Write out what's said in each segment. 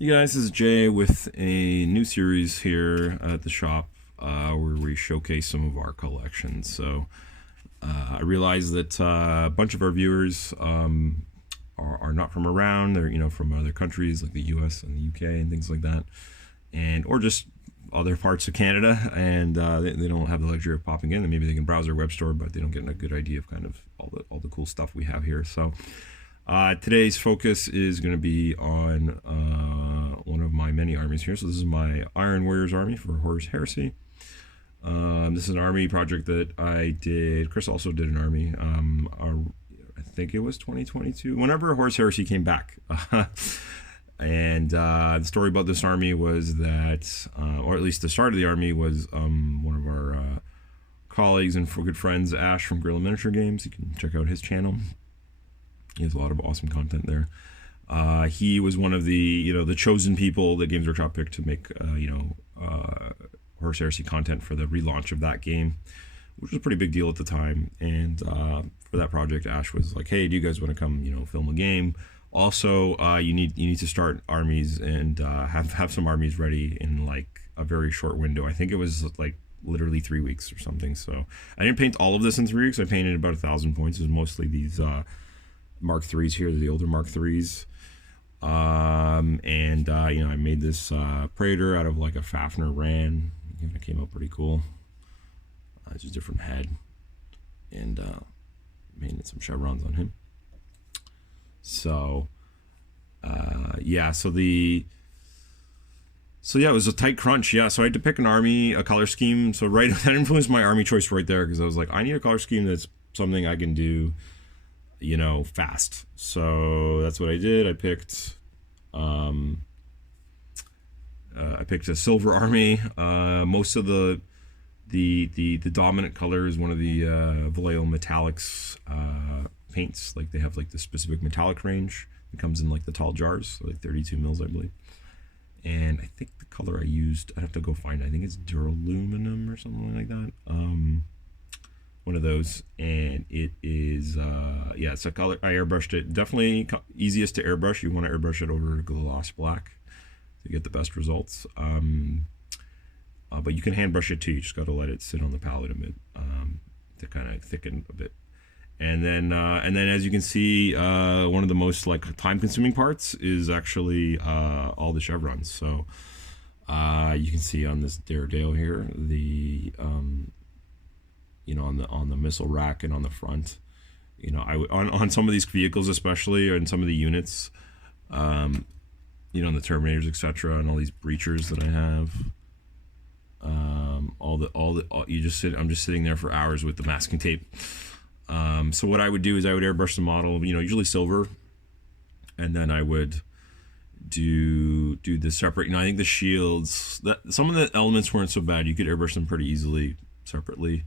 Hey guys, this is Jay with a new series here at the shop where we showcase some of our collections. I realize that a bunch of our viewers are not from around; they're from other countries like the U.S. and the U.K. and things like that, and or just other parts of Canada, and they don't have the luxury of popping in. And maybe they can browse our web store, but they don't get a good idea of kind of all the cool stuff we have here. Today's focus is going to be on one of my many armies here. So this is my Iron Warriors army for Horus Heresy. This is an army project that I did. Chris also did an army. I think it was 2022, whenever Horus Heresy came back. The story about this army was that, or at least the start of the army was one of our colleagues and good friends, Ash from Guerrilla Miniature Games. You can check out his channel. He has a lot of awesome content there. He was one of the chosen people that Games Workshop picked to make Horus Heresy content for the relaunch of that game, which was a pretty big deal at the time. And for that project, Ash was like, "Hey, do you guys want to come film a game? Also, you need to start armies and have some armies ready in like a very short window." I think it was like literally 3 weeks or something. So I didn't paint all of this in 3 weeks. I painted about 1,000 points. It was mostly these Mark IIIs here, the older Mark IIIs. I made this Praetor out of like a Fafnir Ran. It came out pretty cool. It's just a different head. And made some chevrons on him. It was a tight crunch. Yeah, so I had to pick an army, a color scheme. So that influenced my army choice right there, because I was like, I need a color scheme that's something I can do fast. So that's what I did. I picked a silver army. Most of the dominant color is one of the Vallejo Metallics paints. Like they have like the specific metallic range. It comes in like the tall jars, so like 32 mils, I believe. And I think the color I used, I'd have to go find it. I think it's duraluminum or something like that. One of those, and it is it's a color. I airbrushed it. Definitely easiest to airbrush. You want to airbrush it over gloss black to get the best results. But you can hand brush it too. You just got to let it sit on the palette a bit to kind of thicken a bit. And then as you can see, one of the most like time-consuming parts is actually all the chevrons. So you can see on this Daredale here, the on the missile rack and on the front, on some of these vehicles, especially, or in some of the units, on the Terminators, etc., and all these breachers that I have, I'm just sitting there for hours with the masking tape. So what I would do is I would airbrush the model, usually silver, and then I would do the separate. I think the shields, some of the elements weren't so bad. You could airbrush them pretty easily separately.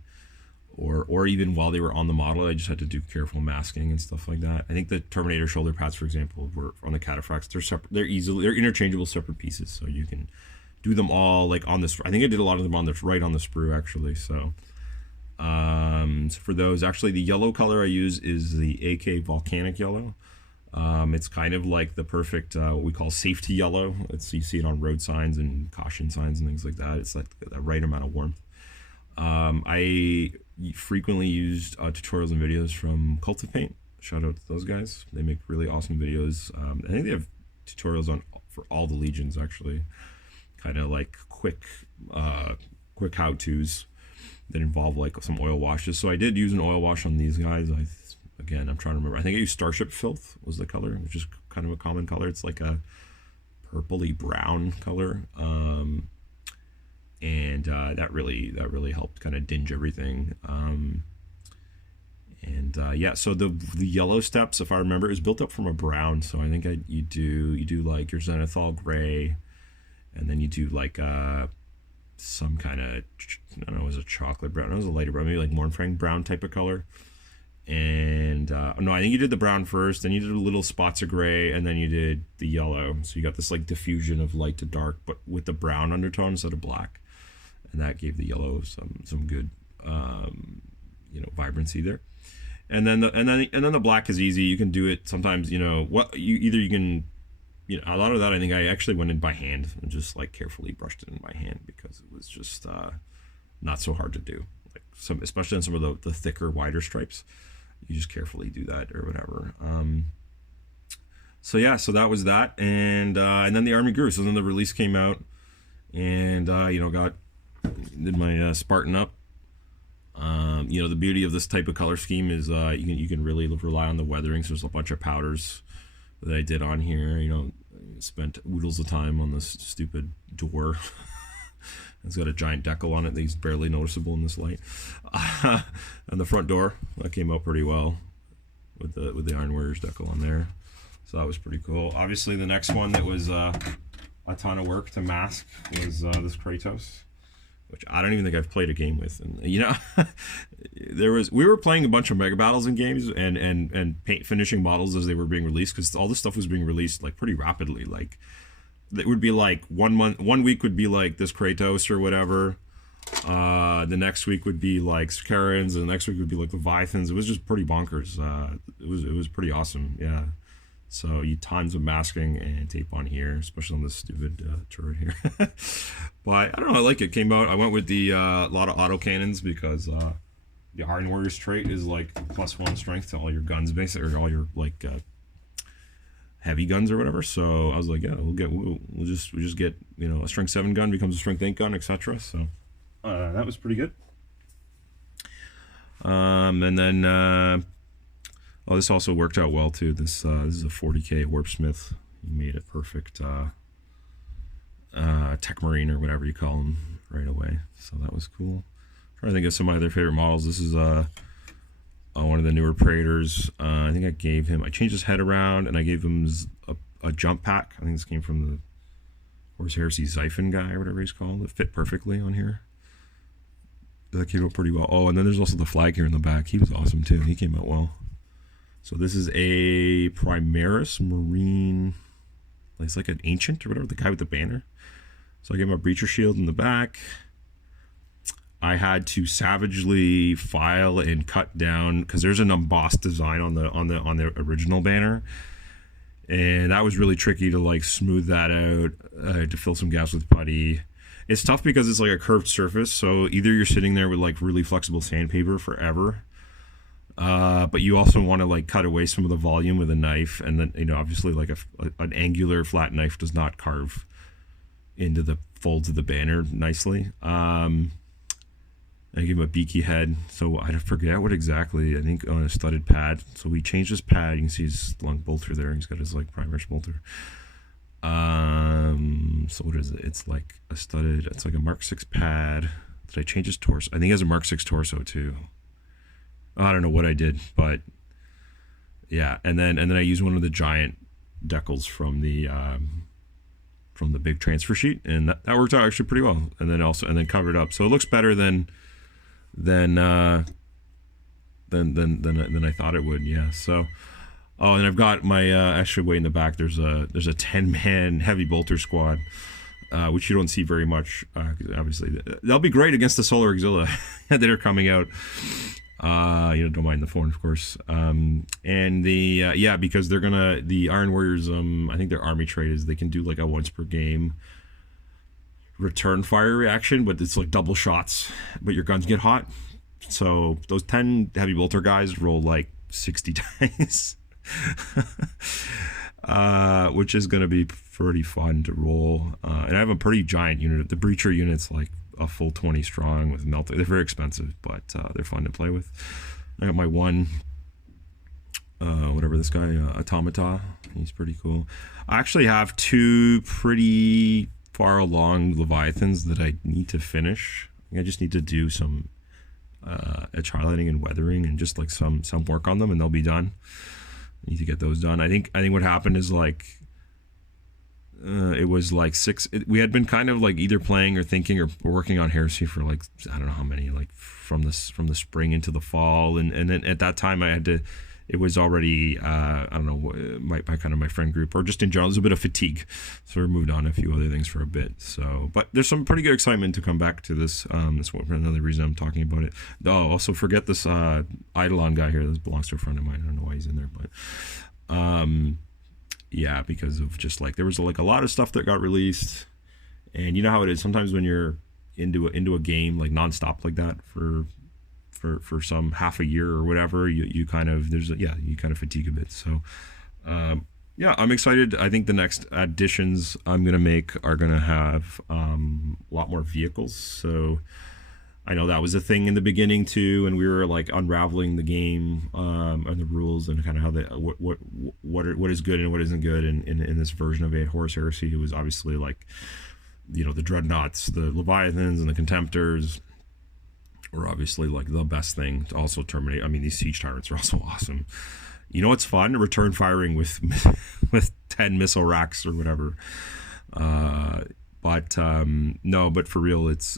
Or even while they were on the model, I just had to do careful masking and stuff like that. I think the Terminator shoulder pads, for example, were on the Cataphracts. They're separate. They're interchangeable separate pieces, so you can do them all like on this. I think I did a lot of them on the right on the sprue actually. So for those, actually the yellow color I use is the AK Volcanic Yellow. It's kind of like the perfect what we call safety yellow. You see it on road signs and caution signs and things like that. It's like the right amount of warmth. I frequently used tutorials and videos from Cult of Paint. Shout out to those guys. They make really awesome videos. I think they have tutorials for all the legions, actually. Kind of like quick how-tos that involve like some oil washes. So I did use an oil wash on these guys. I'm trying to remember. I think I used Starship Filth was the color, which is kind of a common color. It's like a purpley brown color. That really helped kind of dinge everything. So the yellow steps, if I remember, is built up from a brown. So I think you do like your Zenithal gray, and then you do like some kind of, I don't know, it was a chocolate brown. It was a lighter brown, maybe like Mornfrang brown type of color. And no, I think you did the brown first, then you did little spots of gray, and then you did the yellow. So you got this like diffusion of light to dark, but with the brown undertone instead of black. And that gave the yellow some good vibrancy there. And then the black is easy. You can do it sometimes. You can a lot of that I think I actually went in by hand and just like carefully brushed it in by hand because it was just not so hard to do. Like especially on some of the thicker, wider stripes, you just carefully do that or whatever. So yeah, so that was that, and then the army grew. So then the release came out, and did my Spartan up. The beauty of this type of color scheme is you can really rely on the weathering. So there's a bunch of powders that I did on here. Spent oodles of time on this stupid door. It's got a giant decal on it that's barely noticeable in this light. And the front door, that came out pretty well with the Iron Warriors decal on there. So that was pretty cool. Obviously, the next one that was a ton of work to mask was this Kratos, which I don't even think I've played a game with. And we were playing a bunch of mega battles in games and finishing models as they were being released, because all this stuff was being released like pretty rapidly. Like it would be like 1 week would be like this Kratos or whatever. The next week would be like Scarans, and the next week would be like Leviathans. It was just pretty bonkers. It was pretty awesome. Yeah. So tons of masking and tape on here, especially on this stupid turret here. But I don't know, I like it. Came out. I went with the lot of auto cannons because the Iron Warriors trait is like +1 strength to all your guns, basically, or all your like heavy guns or whatever. So I was like, yeah, we'll just get a strength 7 gun becomes a strength 8 gun, etc. So that was pretty good. And then. Oh, this also worked out well too. This is a 40k Warpsmith. He made it perfect Tech Marine or whatever you call him right away. So that was cool. I'm trying to think of some of my other favorite models. This is one of the newer Praetors. I think I changed his head around and I gave him a jump pack. I think this came from the Horus Heresy Xiphon guy or whatever he's called. It fit perfectly on here. That came out pretty well. Oh, and then there's also the flag here in the back. He was awesome too. He came out well. So this is a Primaris Marine. It's like an ancient or whatever, the guy with the banner. So I gave him a breacher shield in the back. I had to savagely file and cut down because there's an embossed design on the original banner, and that was really tricky to like smooth that out. I had to fill some gaps with putty. It's tough because it's like a curved surface, so either you're sitting there with like really flexible sandpaper forever. But you also want to like cut away some of the volume with a knife, and then obviously like an angular flat knife does not carve into the folds of the banner nicely. I gave him a beaky head, so I forget what exactly. I think on a studded pad. So we changed his pad. You can see his long bolter there. He's got his like Primaris bolter. So what is it? It's like a studded. It's like a Mark 6 pad. Did I change his torso? I think he has a Mark 6 torso too. I don't know what I did, but yeah. And then I used one of the giant decals from the big transfer sheet, and that worked out actually pretty well. And then covered up, so it looks better than I thought it would. Yeah. So, and I've got my actually way in the back. There's a 10-man heavy bolter squad, which you don't see very much. Obviously, they'll be great against the Solar Auxilia that are coming out. Don't mind the phone, of course. And because they're the Iron Warriors, I think their army trait is they can do like a once per game return fire reaction, but it's like double shots, but your guns get hot. So those 10 heavy bolter guys roll like 60 dice, which is going to be pretty fun to roll. And I have a pretty giant unit. The breacher unit's like a full 20 strong with melter. They're very expensive, but they're fun to play with. I got my one whatever this guy Automata. He's pretty cool. I actually have 2 pretty far along Leviathans that I need to finish. I just need to do some edge highlighting and weathering and just like some work on them, and they'll be done. I need to get those done. I think what happened is like it was like we had been kind of like either playing or thinking or working on Heresy for like I don't know how many, like from the spring into the fall, and then at that time it was already I don't know, my friend group, or just in general, there's a bit of fatigue, so we moved on a few other things for a bit. So, but there's some pretty good excitement to come back to this. This one for another reason I'm talking about it. Oh, also forget this Eidolon guy here. This belongs to a friend of mine. I don't know why he's in there, but yeah, because of just like there was like a lot of stuff that got released, and you know how it is sometimes when you're into a game like nonstop like that for some half a year or whatever, you kind of you kind of fatigue a bit. So yeah, I'm excited. I think the next additions I'm gonna make are gonna have a lot more vehicles. So I know that was a thing in the beginning too, and we were like unraveling the game and the rules and kind of how what is good and what isn't good in this version of Horus Heresy. It was obviously like, you know, the dreadnoughts, the leviathans, and the contemptors were obviously like the best thing to also terminate. I mean, these siege tyrants are also awesome. You know what's fun? Return firing with with 10 missile racks or whatever. But no, but for real, it's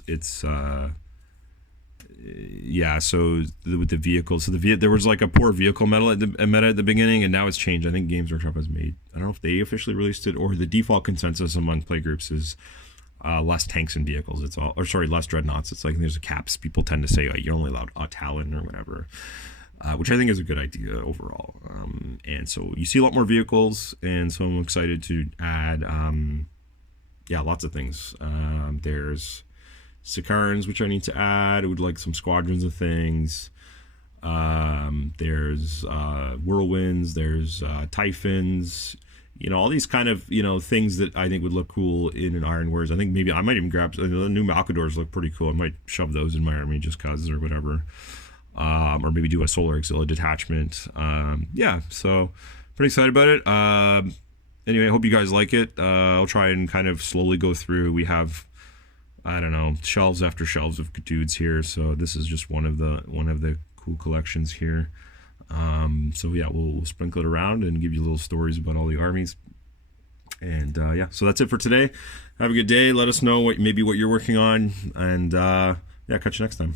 yeah. So with the vehicles, so there was like a poor vehicle meta at the beginning, and now it's changed. I think Games Workshop has made. I don't know if they officially released it or the default consensus among playgroups is less tanks and vehicles. It's all, or sorry, less dreadnoughts. It's like there's a caps. People tend to say you're only allowed a Talon or whatever. Which I think is a good idea overall. And so you see a lot more vehicles, and so I'm excited to add, lots of things. There's Sicarans, which I need to add. I would like some squadrons of things. There's whirlwinds. There's Typhons. You know, all these kind of, you know, things that I think would look cool in an Iron Wars. I think maybe I might even grab the new Malcadors. Look pretty cool. I might shove those in my army just cause or whatever. Or maybe do a Solar Auxilia detachment. Yeah, so pretty excited about it. Anyway, I hope you guys like it. I'll try and kind of slowly go through. We have, I don't know, shelves after shelves of dudes here. So this is just one of the cool collections here. So yeah, we'll sprinkle it around and give you little stories about all the armies. And yeah, so that's it for today. Have a good day. Let us know what you're working on, and yeah, catch you next time.